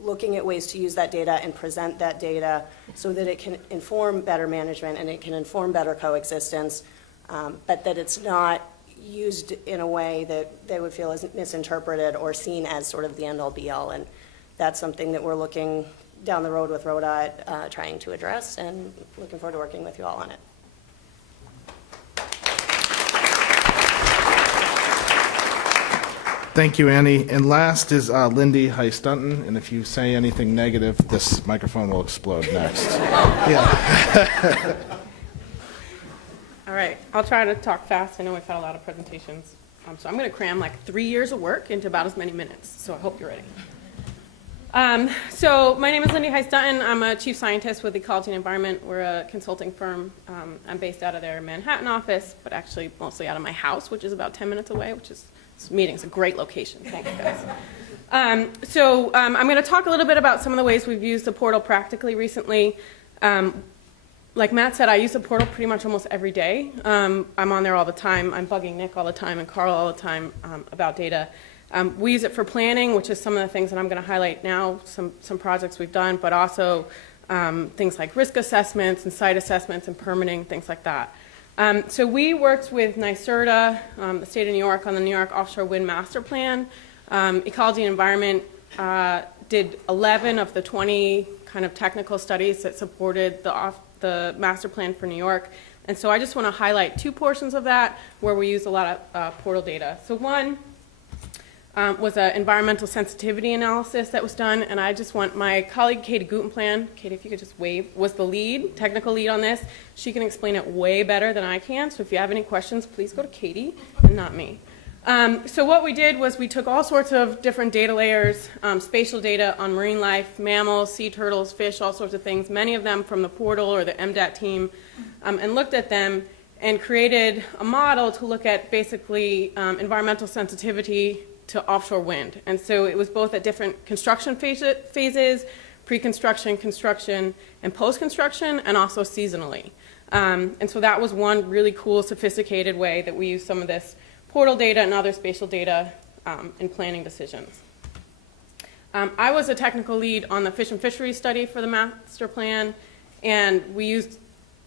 looking at ways to use that data and present that data so that it can inform better management and it can inform better coexistence, but that it's not used in a way that they would feel is misinterpreted or seen as sort of the end-all be-all. And that's something that we're looking down the road with RODOT trying to address, and looking forward to working with you all on it. Thank you, Annie. And last is Lindy Hice-Dunton, and if you say anything negative, this microphone will explode next. Yeah. All right, I'll try to talk fast. I know we've had a lot of presentations, so I'm going to cram like 3 years of work into about as many minutes, so I hope you're ready. So my name is Lindy Hice-Dunton. I'm a chief scientist with Ecology and Environment. We're a consulting firm. I'm based out of their Manhattan office, but actually mostly out of my house, which is about 10 minutes away, which is, this meeting's a great location. Thank you, guys. I'm going to talk a little bit about some of the ways we've used the portal practically recently. Like Matt said, I use the portal pretty much almost every day. I'm on there all the time. I'm bugging Nick all the time and Karl all the time about data. We use it for planning, which is some of the things that I'm going to highlight now, some projects we've done, but also things like risk assessments and site assessments and permitting, things like that. So we worked with NYSERDA, the state of New York, on the New York Offshore Wind Master Plan. Ecology and Environment did 11 of the 20 kind of technical studies that supported the master plan for New York. And so I just want to highlight two portions of that where we use a lot of portal data. So one was an environmental sensitivity analysis that was done, and I just want my colleague Hice-Dunton, Katie, if you could just wave, was the lead, technical lead on this. She can explain it way better than I can, so if you have any questions, please go to Katie and not me. So what we did was we took all sorts of different data layers, spatial data on marine life, mammals, sea turtles, fish, all sorts of things, many of them from the portal or the MDAT team, and looked at them and created a model to look at basically environmental sensitivity to offshore wind. And so it was both at different construction phases, pre-construction, construction, and post-construction, and also seasonally. And so that was one really cool, sophisticated way that we use some of this portal data and other spatial data in planning decisions. I was a technical lead on the fish and fisheries study for the master plan, and we used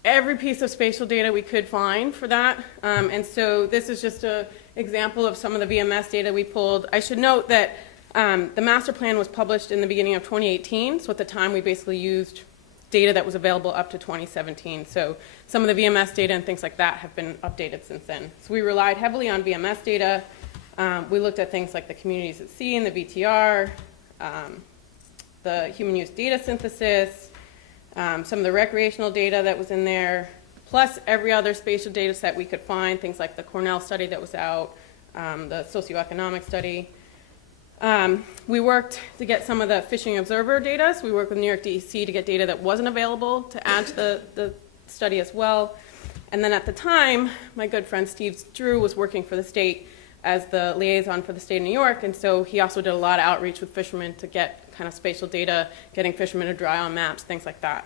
every piece of spatial data we could find for that. And so this is just an example of some of the VMS data we pulled. I should note that the master plan was published in the beginning of 2018, so at the time we basically used data that was available up to 2017. So some of the VMS data and things like that have been updated since then. So we relied heavily on VMS data. We looked at things like the communities at sea and the VTR, the human use data synthesis, some of the recreational data that was in there, plus every other spatial data set we could find, things like the Cornell study that was out, the socioeconomic study. We worked to get some of the fishing observer data. So we worked with New York DEC to get data that wasn't available to add to the study as well. And then at the time, my good friend Steve Drew was working for the state as the liaison for the state of New York, and so he also did a lot of outreach with fishermen to get kind of spatial data, getting fishermen to dry on maps, things like that.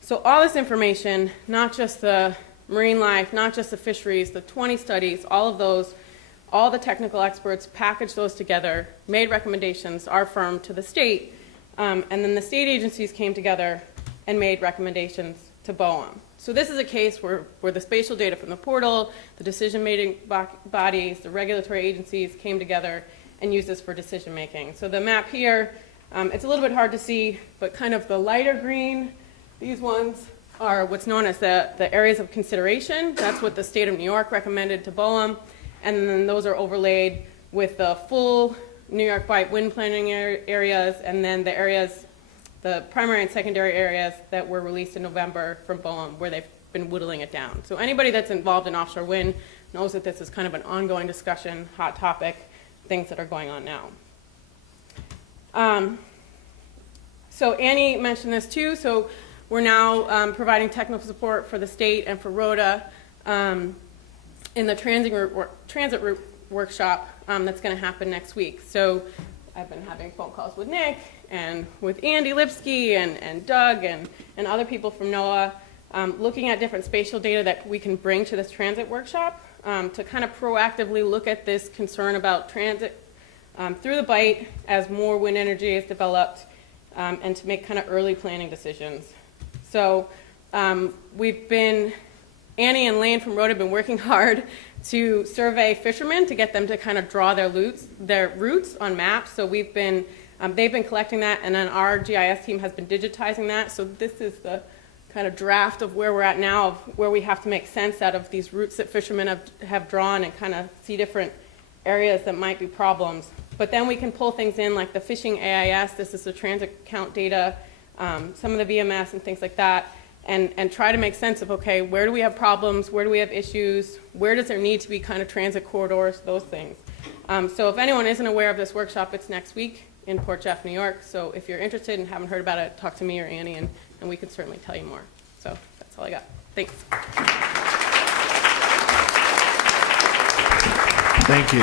So all this information, not just the marine life, not just the fisheries, the 20 studies, all of those, all the technical experts packaged those together, made recommendations, our firm, to the state, and then the state agencies came together and made recommendations to BOEM. So this is a case where the spatial data from the portal, the decision-making bodies, the regulatory agencies came together and used this for decision-making. So the map here, it's a little bit hard to see, but kind of the lighter green, these ones are what's known as the areas of consideration. That's what the state of New York recommended to BOEM. And then those are overlaid with the full New York Bight wind planning areas, and then the areas, the primary and secondary areas that were released in November from BOEM, where they've been whittling it down. So anybody that's involved in offshore wind knows that this is kind of an ongoing discussion, hot topic, things that are going on now. So Annie mentioned this too. So we're now providing technical support for the state and for Rhoda in the transit route workshop that's going to happen next week. So I've been having phone calls with Nick and with Andy Lipsky and Doug and other people from NOAA, looking at different spatial data that we can bring to this transit workshop to kind of proactively look at this concern about transit through the Bight as more wind energy is developed, and to make kind of early planning decisions. So Annie and Lane from Rhoda have been working hard to survey fishermen to get them to kind of draw their routes on maps. So they've been collecting that, and then our GIS team has been digitizing that. So this is the kind of draft of where we're at now, of where we have to make sense out of these routes that fishermen have drawn and kind of see different areas that might be problems. But then we can pull things in like the fishing AIS, this is the transit count data, some of the VMS and things like that, and try to make sense of, okay, where do we have problems, where do we have issues, where does there need to be kind of transit corridors, those things. So if anyone isn't aware of this workshop, it's next week in Port Jeff, New York. So if you're interested and haven't heard about it, talk to me or Annie, and we can certainly tell you more. So that's all I got. Thanks. Thank you.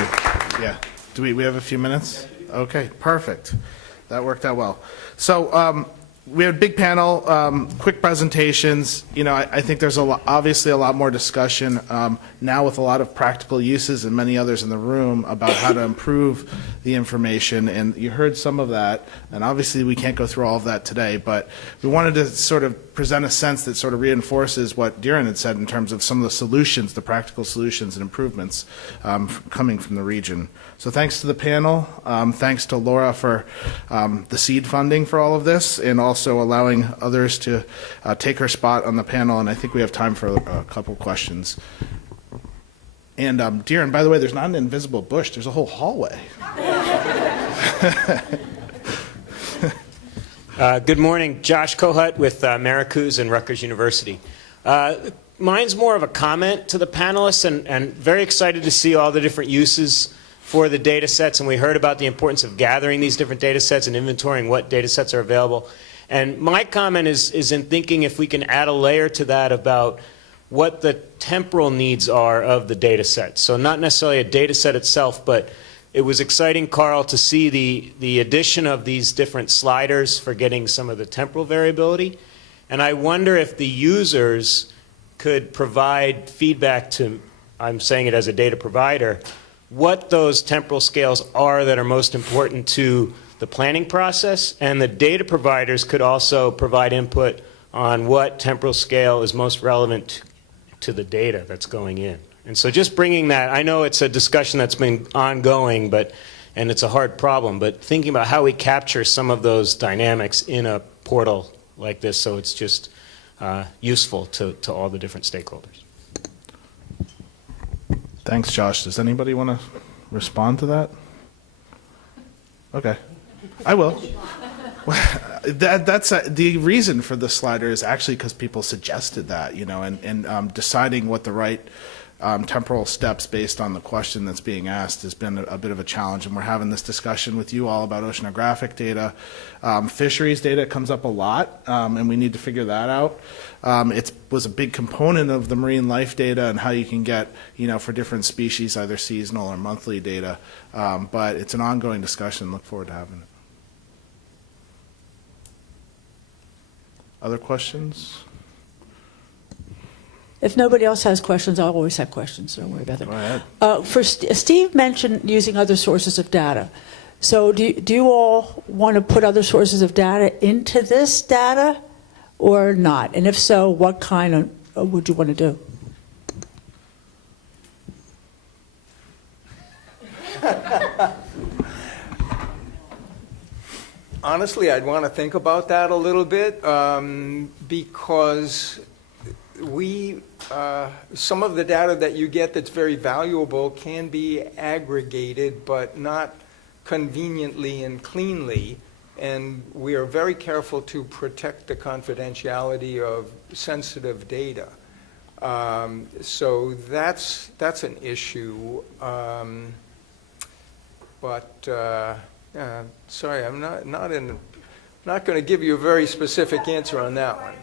Yeah. Do we have a few minutes? Okay, perfect. That worked out well. So we had a big panel, quick presentations. You know, I think there's obviously a lot more discussion now with a lot of practical uses and many others in the room about how to improve the information. And you heard some of that. And obviously we can't go through all of that today, but we wanted to sort of present a sense that sort of reinforces what Darren had said in terms of some of the solutions, the practical solutions and improvements coming from the region. So thanks to the panel. Thanks to Laura for the seed funding for all of this, and also allowing others to take her spot on the panel. And I think we have time for a couple questions. And Darren, by the way, there's not an invisible bush. There's a whole hallway. Good morning. Josh Kohut with Maricuz and Rutgers University. Mine's more of a comment to the panelists, and very excited to see all the different uses for the data sets, and we heard about the importance of gathering these different data sets and inventorying what data sets are available. And my comment is in thinking if we can add a layer to that about what the temporal needs are of the data set. So not necessarily a data set itself, but it was exciting, Karl, to see the addition of these different sliders for getting some of the temporal variability. And I wonder if the users could provide feedback to, I'm saying it as a data provider, what those temporal scales are that are most important to the planning process, and the data providers could also provide input on what temporal scale is most relevant to the data that's going in. And so just bringing that, I know it's a discussion that's been ongoing, and it's a hard problem, but thinking about how we capture some of those dynamics in a portal like this so it's just useful to all the different stakeholders. Thanks, Josh. Does anybody want to respond to that? Okay, I will. That's the reason for the slider is actually because people suggested that, you know, and deciding what the right temporal steps based on the question that's being asked has been a bit of a challenge, and we're having this discussion with you all about oceanographic data. Fisheries data comes up a lot, and we need to figure that out. It was a big component of the marine life data and how you can get, for different species, either seasonal or monthly data. But it's an ongoing discussion. Look forward to having it. Other questions? If nobody else has questions, I'll always have questions. Don't worry about that. Go ahead. Steve mentioned using other sources of data. So do you all want to put other sources of data into this data or not? And if so, what kind of would you want to do? Honestly, I'd want to think about that a little bit because some of the data that you get that's very valuable can be aggregated, but not conveniently and cleanly. And we are very careful to protect the confidentiality of sensitive data. So that's an issue. Sorry, I'm not going to give you a very specific answer on that one.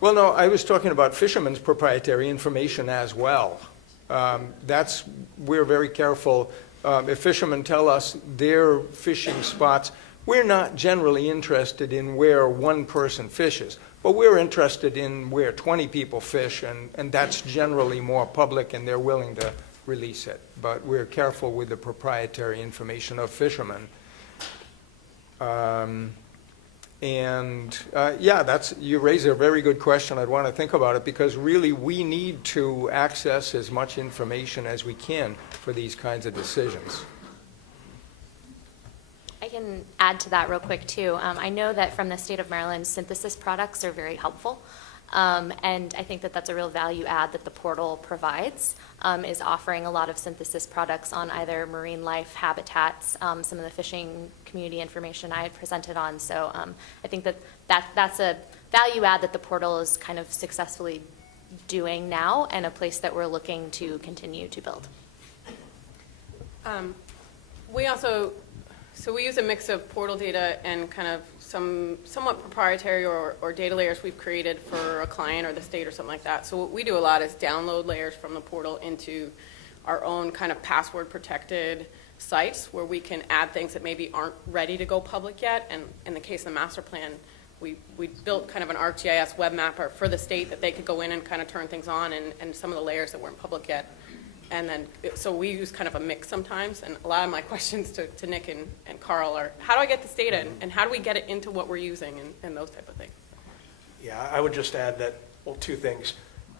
Well, no, I was talking about fishermen's proprietary information as well. We're very careful. If fishermen tell us their fishing spots, we're not generally interested in where one person fishes, but we're interested in where 20 people fish, and that's generally more public, and they're willing to release it. But we're careful with the proprietary information of fishermen. You raise a very good question. I'd want to think about it because really we need to access as much information as we can for these kinds of decisions. I can add to that real quick too. I know that from the state of Maryland, synthesis products are very helpful. And I think that that's a real value add that the portal provides, is offering a lot of synthesis products on either marine life habitats, some of the fishing community information I had presented on. So I think that's a value add that the portal is kind of successfully doing now, and a place that we're looking to continue to build. We use a mix of portal data and kind of some somewhat proprietary or data layers we've created for a client or the state or something like that. So what we do a lot is download layers from the portal into our own kind of password protected sites where we can add things that maybe aren't ready to go public yet. And in the case of the master plan, we built kind of an ArcGIS web mapper for the state that they could go in and kind of turn things on and some of the layers that weren't public yet. And then, so we use kind of a mix sometimes, and a lot of my questions to Nick and Karl are, how do I get this data, and how do we get it into what we're using, and those type of things. Yeah, I would just add that, well, two things.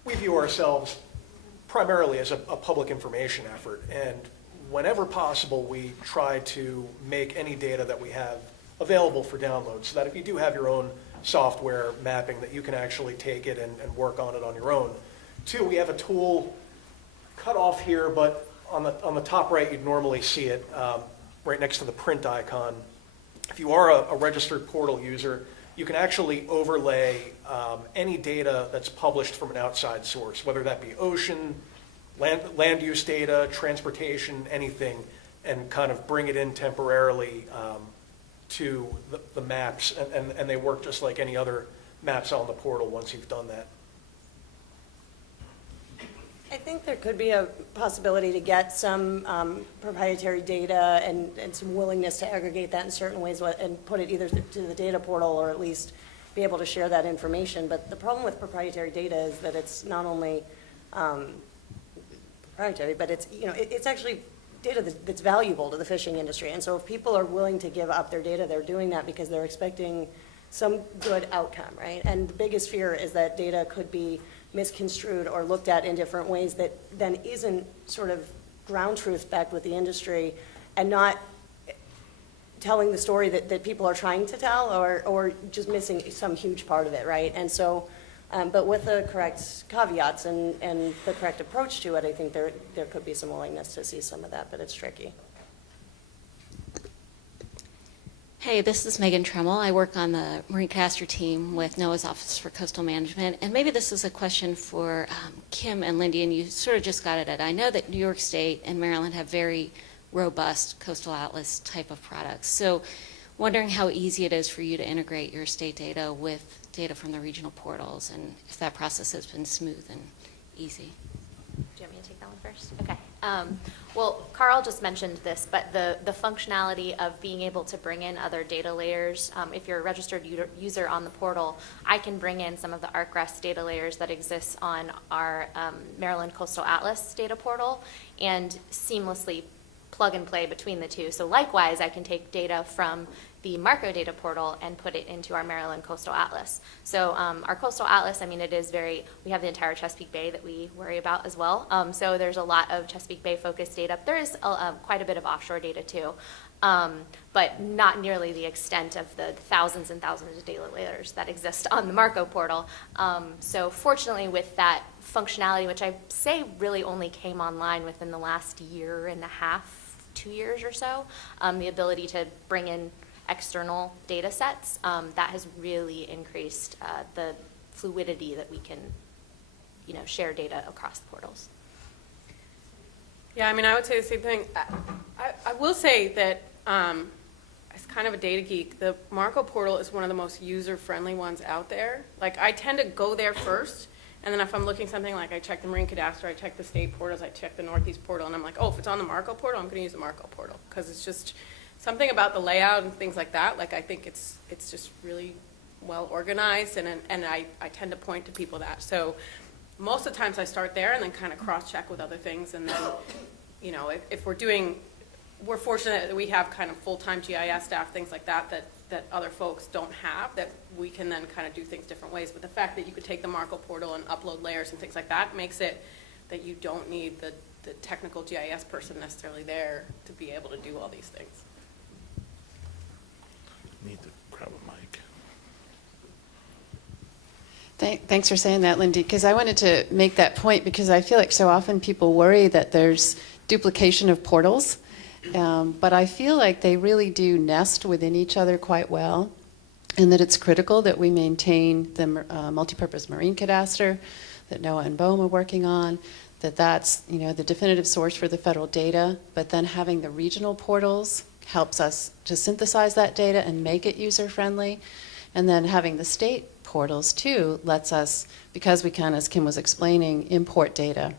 We view ourselves primarily as a public information effort, and whenever possible, we try to make any data that we have available for download, so that if you do have your own software mapping, that you can actually take it and work on it on your own. Two, we have a tool cut off here, but on the top right, you'd normally see it right next to the print icon. If you are a registered portal user, you can actually overlay any data that's published from an outside source, whether that be ocean, land use data, transportation, anything, and kind of bring it in temporarily to the maps, and they work just like any other maps on the portal once you've done that. I think there could be a possibility to get some proprietary data and some willingness to aggregate that in certain ways and put it either to the data portal or at least be able to share that information. But the problem with proprietary data is that it's not only proprietary, but it's actually data that's valuable to the fishing industry. And so if people are willing to give up their data, they're doing that because they're expecting some good outcome, right? And the biggest fear is that data could be misconstrued or looked at in different ways that then isn't sort of ground truth backed with the industry and not telling the story that people are trying to tell or just missing some huge part of it, right? And so, but with the correct caveats and the correct approach to it, I think there could be some willingness to see some of that, but it's tricky. Hey, this is Megan Tremmel. I work on the Marine Cadastre team with NOAA's Office for Coastal Management. And maybe this is a question for Kym and Lindy, and you sort of just got it at. I know that New York State and Maryland have very robust coastal atlas type of products. So wondering how easy it is for you to integrate your state data with data from the regional portals, and if that process has been smooth and easy. Do you want me to take that one first? Okay. Well, Karl just mentioned this, but the functionality of being able to bring in other data layers, if you're a registered user on the portal, I can bring in some of the ArcGRESS data layers that exist on our Maryland Coastal Atlas data portal and seamlessly plug and play between the two. So likewise, I can take data from the Marco data portal and put it into our Maryland Coastal Atlas. So our Coastal Atlas, I mean, it is we have the entire Chesapeake Bay that we worry about as well. So there's a lot of Chesapeake Bay focused data. There is quite a bit of offshore data too, but not nearly the extent of the thousands and thousands of data layers that exist on the Marco portal. So fortunately with that functionality, which I say really only came online within the last year and a half, 2 years or so, the ability to bring in external data sets, that has really increased the fluidity that we can, share data across the portals. Yeah, I mean, I would say the same thing. I will say that as kind of a data geek, the Marco portal is one of the most user-friendly ones out there. Like, I tend to go there first, and then if I'm looking something like I check the Marine Cadastre, I check the state portals, I check the Northeast portal, and I'm like, oh, if it's on the Marco portal, I'm going to use the Marco portal, because it's just something about the layout and things like that. Like, I think it's just really well organized, and I tend to point to people that. So most of the times I start there and then kind of cross-check with other things, and then, if we're fortunate that we have kind of full-time GIS staff, things like that other folks don't have, that we can then kind of do things different ways. But the fact that you could take the Marco portal and upload layers and things like that makes it that you don't need the technical GIS person necessarily there to be able to do all these things. Need to grab a mic. Thanks for saying that, Lindy, because I wanted to make that point, because I feel like so often people worry that there's duplication of portals, but I feel like they really do nest within each other quite well, and that it's critical that we maintain the multipurpose marine cadastre that NOAA and BOEM are working on, that's the definitive source for the federal data, but then having the regional portals helps us to synthesize that data and make it user-friendly. And then having the state portals, too, lets us, because we can, as Kym was explaining, import data.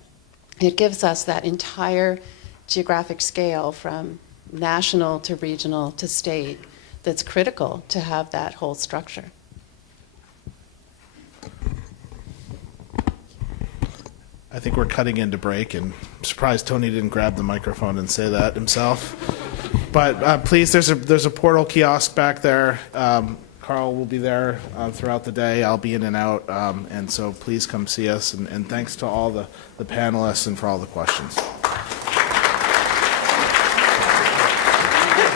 It gives us that entire geographic scale from national to regional to state that's critical to have that whole structure. I think we're cutting into break, and I'm surprised Tony didn't grab the microphone and say that himself. But please, there's a portal kiosk back there. Karl will be there throughout the day. I'll be in and out, and so please come see us. And thanks to all the panelists and for all the questions.